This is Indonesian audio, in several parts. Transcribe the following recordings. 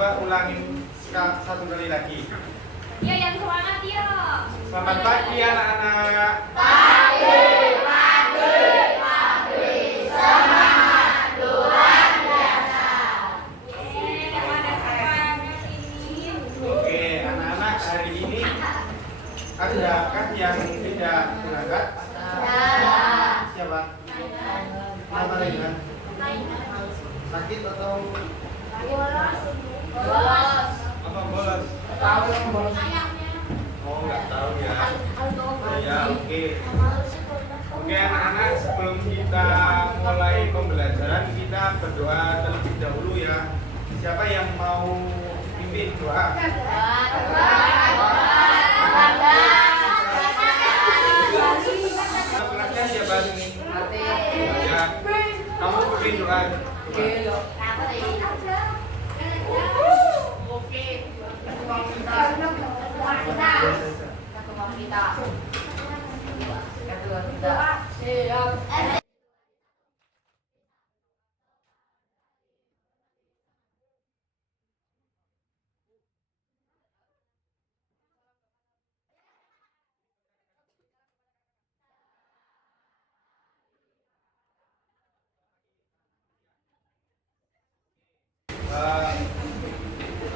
coba ulangin satu kali lagi. Ya, yang semangat ya. Selamat pagi anak-anak. Pagi, semangat luar biasa. Kepada semuanya ini. Oke, anak-anak hari ini adakah yang tidak berangkat? Siapa? Apa Reina? Sakit atau Bolos. apa bolos? Tahu yang bolos. Oh, nggak tahu ya. Ya, oke. Oke anak-anak, sebelum kita mulai pembelajaran kita berdoa terlebih dahulu ya. Siapa yang mau pimpin doa? Kelasnya siapa ini? Ya, kamu pimpin doa.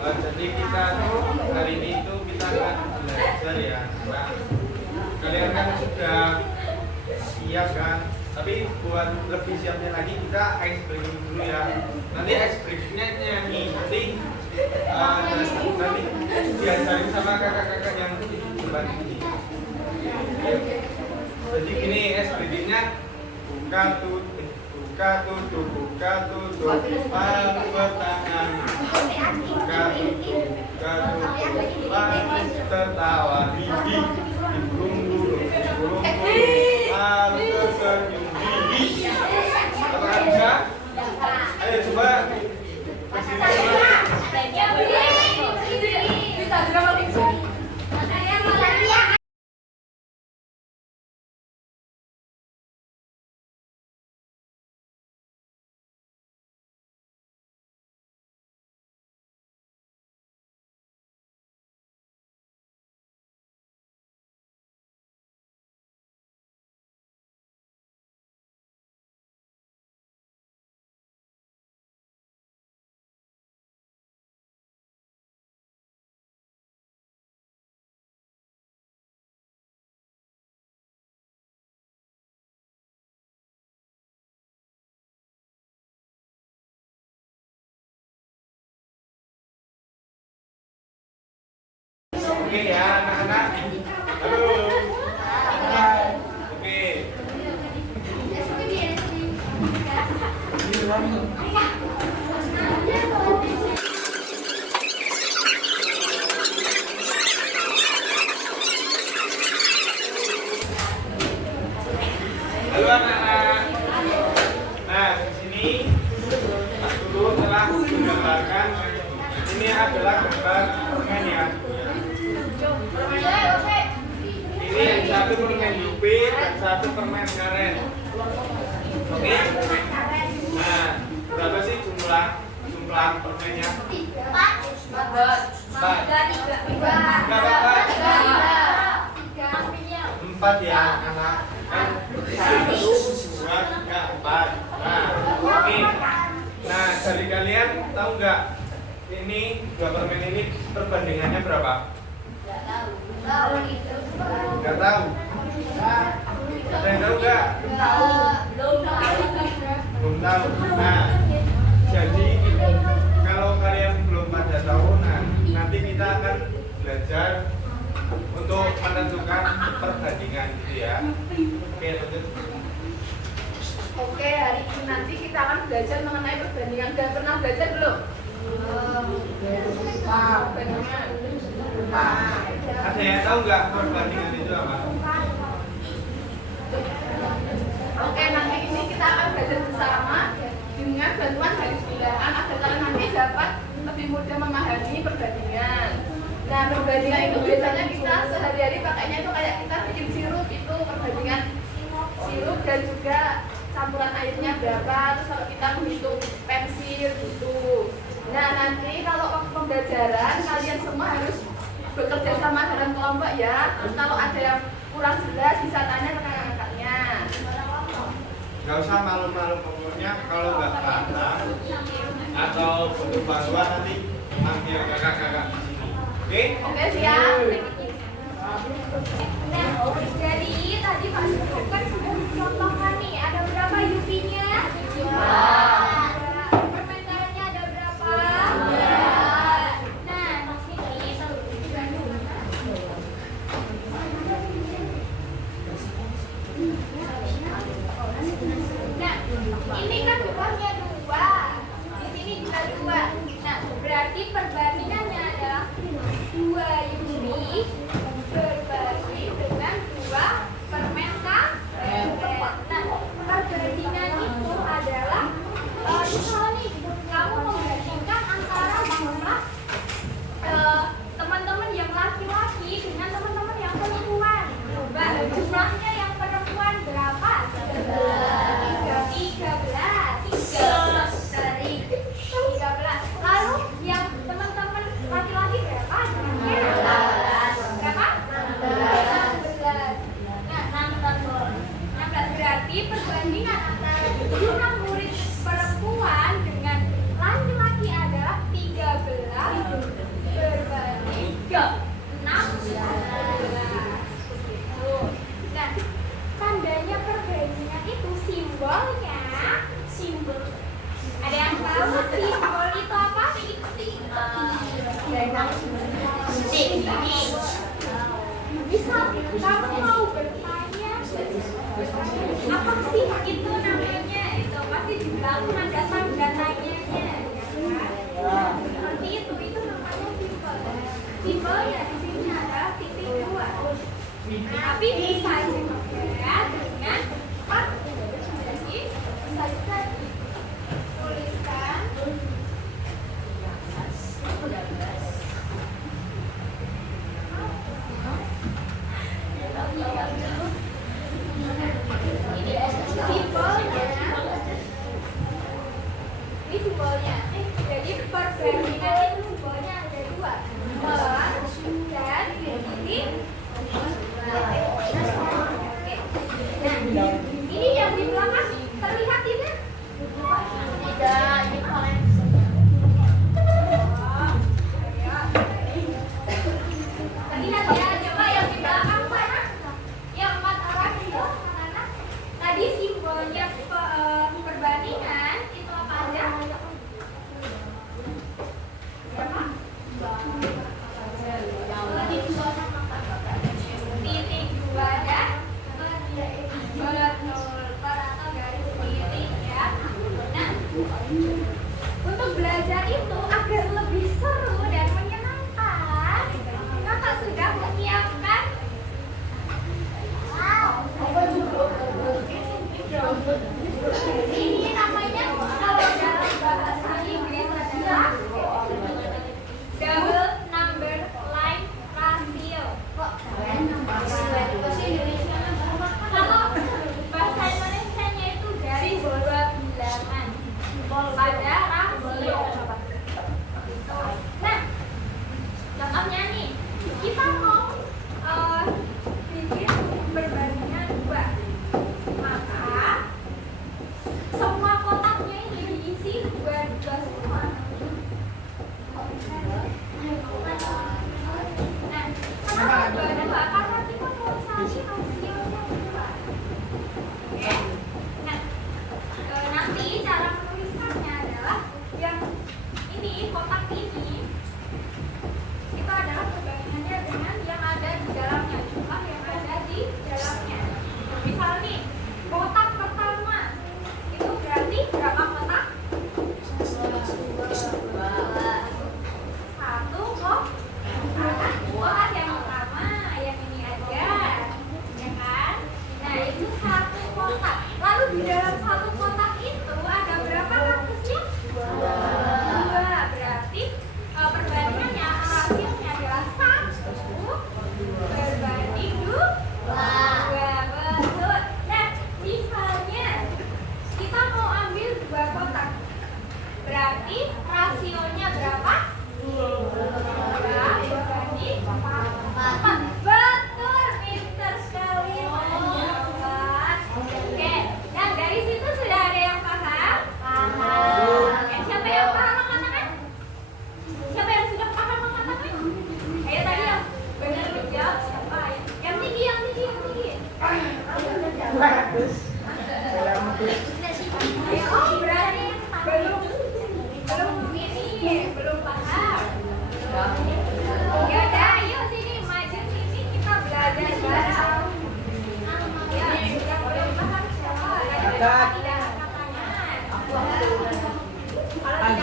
Jadi kita tuh hari ini itu kita akan belajar ya. Nah, kalian kan sudah siap kan? Tapi buat lebih siapnya lagi kita ice breaking dulu ya. Nanti ice breakingnya nyanyi. Nanti diajarin sama kakak-kakak yang di depan ini. Jadi gini ice breakingnya buka tutup palu bertangan buka tutup palu tertawa gigi burung palu tersenyum gigi. Apakah bisa? Ayo coba kesini. Oke ya anak-anak. Halo. Oke. Halo anak-anak. Nah, di sini Mas Guru telah menggambarkan ini adalah gambar permen ya. Ini yang satu permen Yupi dan satu permen karet. Oke. Nah, berapa sih jumlah permennya? 4 ya anak. Kan 1, 2, 3, 4. Nah, oke. Nah, dari kalian tahu nggak ini 2 permen ini perbandingannya berapa? Nggak tahu. Ada yang tahu nggak? Belum tahu. Nah, jadi kalau kalian belum pada tahu, nanti kita akan belajar untuk menentukan perbandingan gitu ya. Oke, lanjut. Oke, hari ini nanti kita akan belajar mengenai perbandingan. Udah pernah belajar belum? Perbandingan. Ada yang tahu nggak perbandingan itu apa? Oke, nanti ini kita akan belajar bersama dengan bantuan garis bilangan agar kalian nanti dapat lebih mudah memahami perbandingan. Nah, perbandingan itu biasanya kita sehari-hari pakainya itu kayak kita bikin sirup, itu perbandingan sirup dan juga campuran airnya berapa. Terus kalau kita menghitung pensil gitu. Nah, nanti kalau waktu pembelajaran kalian semua harus bekerja sama dalam kelompok ya. Terus kalau ada yang kurang jelas bisa tanya ke kakak-kakaknya. Gak usah malu-malu, pokoknya kalau nggak paham atau butuh bantuan nanti panggil kakak-kakak di sini. Oke? Oke, siap. Nah, jadi tadi Pak Suhu kan sudah mencontohkan nih, ada berapa Yupinya? Permenkarannya ada berapa? Nah, di sini nah, ini kan jumlahnya 2. Di sini juga 2. Nah, berarti perbandingannya adalah 2 Yupi berbagi dengan 2 permen karet. Nah, perbandingan itu adalah misalnya nih, kamu membandingkan antara jumlah teman-teman yang laki-laki dengan teman-teman yang perempuan. Coba jumlahnya yang perempuan berapa? 13. Lalu yang teman-teman laki-laki berapa? Berapa? 16. Nah, 16 berarti perbandingan antara jumlah murid perempuan dengan laki-laki adalah 13 berbanding 16. Nah, tandanya perbandingan itu simbolnya ada yang tahu simbol itu apa? Bisa kamu mau bertanya apa sih itu namanya? Itu pasti di belakang ada tanda tanyanya, ya kan? Seperti itu namanya simbol. Simbolnya di sini adalah titik 2. Tapi bisa juga dengan 4. Jadi bisa juga tuliskan ini simbolnya. Jadi perbandingan itu simbolnya ada 2, dan titik. Nah, ini yang di belakang terlihat tidak? Tidak, ini kalian terlihat ya, coba yang di belakang sana, yang 4 orang itu anak-anak. Tadi simbolnya perbandingan itu apa aja? Berapa? Titik 2 dan betul atau garis miring ya. Nah, untuk belajar itu agar lebih seru dan menyenangkan, kakak sudah menyiapkan ini namanya kalau dalam bahasa Inggris adalah double number line ratio. Kalau bahasa Indonesianya itu garis 2 bilangan. Pada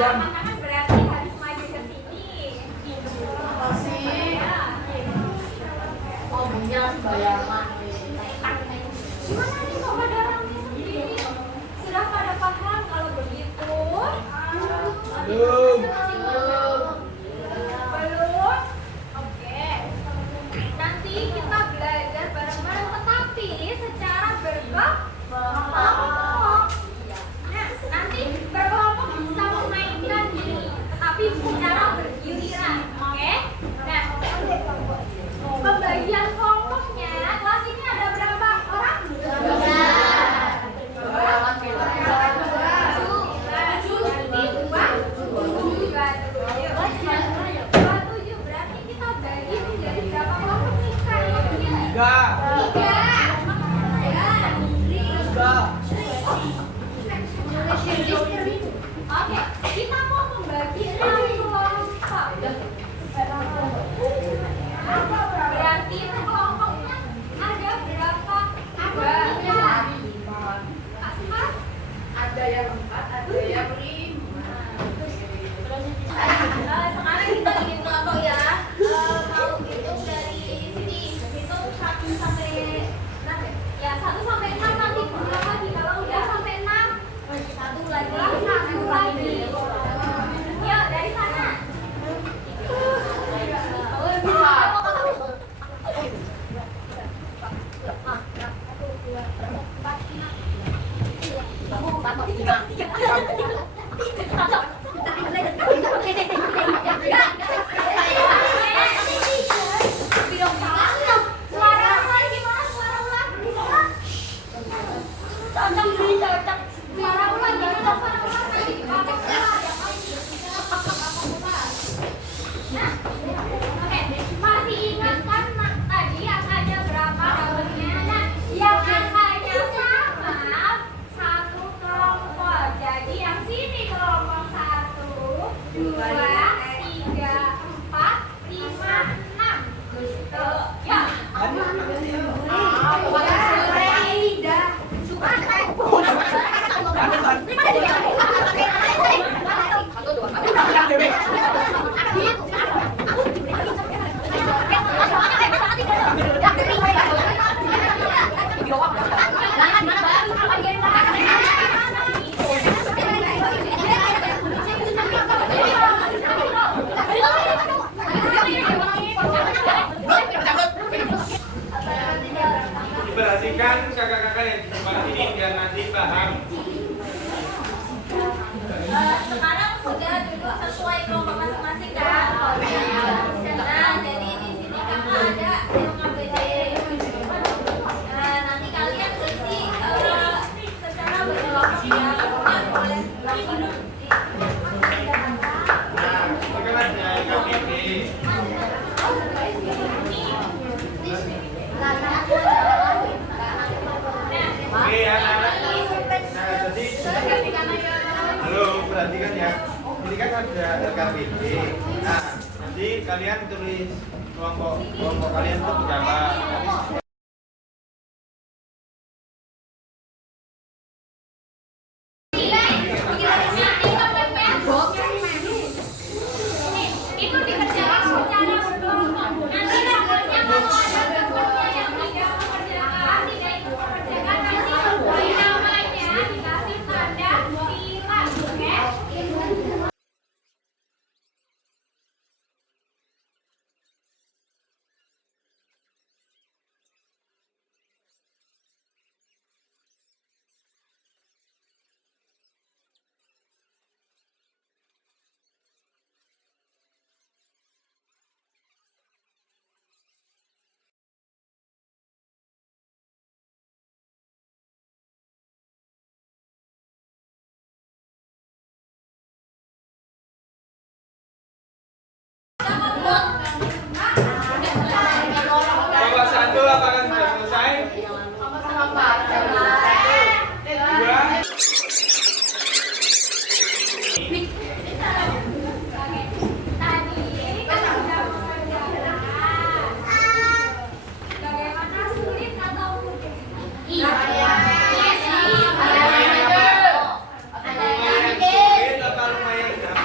Teman-teman berarti harus maju ke sini. Masih. Ya. Omnya bayangan. Gimana nih kok pada rame sendiri? Sudah pada paham kalau begitu? Belum. Belum? Oke. Nanti kita belajar bareng-bareng tetapi secara berkelompok. Nah, nanti berkelompok bisa memainkan ini, tetapi secara bergiliran. Oke? Nah, pembagian kelompoknya kelas ini ada berapa orang? Tujuh. Berarti kita bagi menjadi berapa kelompok nih Kak? Tiga. Oke, kita mau membagi 6 kelompok. Berarti kelompoknya ada berapa? Kak Sifat? Ada yang 4, ada yang 5. Sekarang kita bikin kelompok ya. Mau hitung dari sini, hitung 1 sampai 6 ya. 1 sampai 6 nanti pulang lagi. Kalau udah sampai 6, satu lagi. Ya, dari sana. Suara ulang gimana? Suara ulang. Suara ulang gimana? Suara ulang nanti dipakai pula. Nah, oke, masih ingat kan tadi angkanya berapa dapatnya? Nah, yang angkanya sama satu kelompok. Jadi yang sini kelompok 1, 2, 3, 4, 5, 6. Tuh, ya. Perhatikan kakak-kakak yang di depan sini biar nanti paham. Sekarang sudah duduk sesuai kelompok masing-masing kan? Nah, jadi di sini kakak ada yang ABD. Nah, nanti kalian isi secara berkelompok ya. Boleh langsung. Nah, itu kan ada KBB. Oke ya, anak-anak. Nah, jadi halo, perhatikan ya. Ini kan ada LKPD. Nah, nanti kalian tulis kelompok kalian itu berapa. Itu dikerjakan secara berkelompok. Nanti nomornya kalau ada gambarnya yang tidak mengerjakan, tidak ikut mengerjakan, nanti di namanya dikasih tanda silang, oke? Kelompok 1 apakah sudah selesai? Dua. Tadi kan sudah mengerjakan. Bagaimana sulit atau mudah? Iya. Lumayan apa? Lumayan sulit apa lumayan gampang?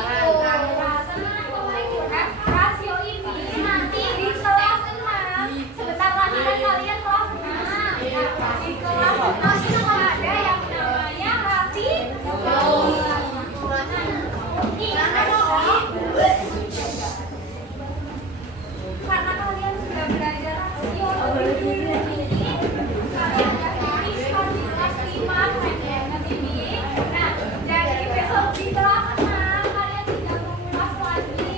Nah, tenang, rasio ini nanti di kelas 6. Sebentar lagi kan kalian kelas 6. Di kelas 6 itu ada yang namanya rasio. Karena kalian sudah belajar rasio lebih dulu ini, kalian udah tuliskan di kelas 5 pengennya ini. Nah, jadi besok di kelas 6 kalian tidak mengulas lagi.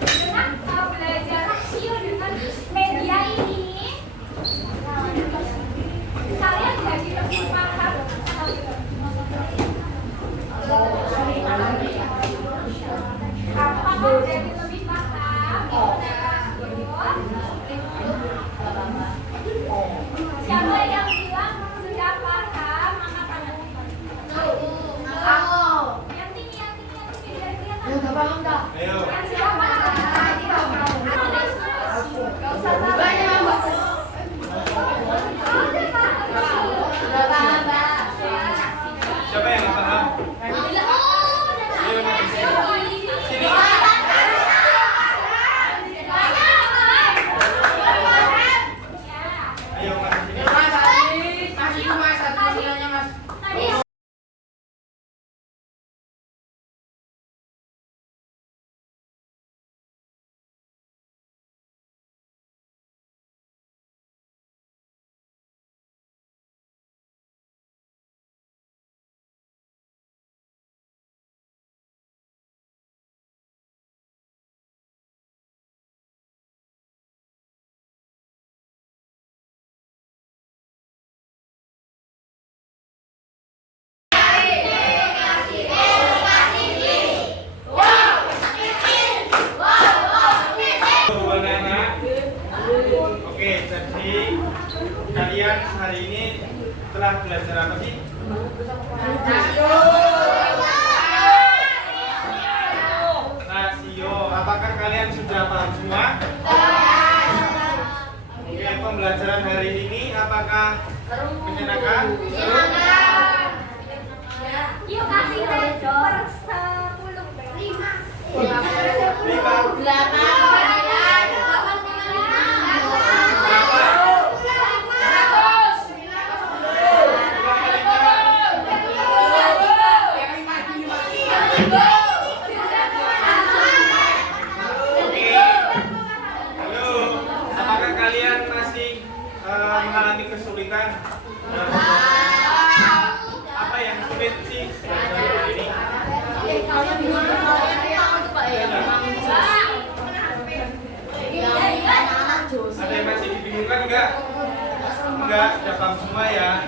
Dengan belajar rasio dengan media ini, kalian jadi lebih paham. Apakah jadi lebih paham? Siapa yang bilang sudah paham? Angkat tangan. Yang tinggi, biar kelihatan. Ayo. Yang sudah paham. Gak usah banyak. Siapa yang nggak paham? Ayo nanti sini. Ayo masuk sini. Oke, jadi kalian hari ini telah belajar apa sih? Rasio. Apakah kalian sudah paham semua? Oke, pembelajaran hari ini apakah menyenangkan? Yuk kasih rate per 10. 5. Halo, apakah kalian masih mengalami kesulitan? Apa yang sulit sih belajar ini? Ada yang masih dibingungkan enggak? Enggak, sudah paham semua ya.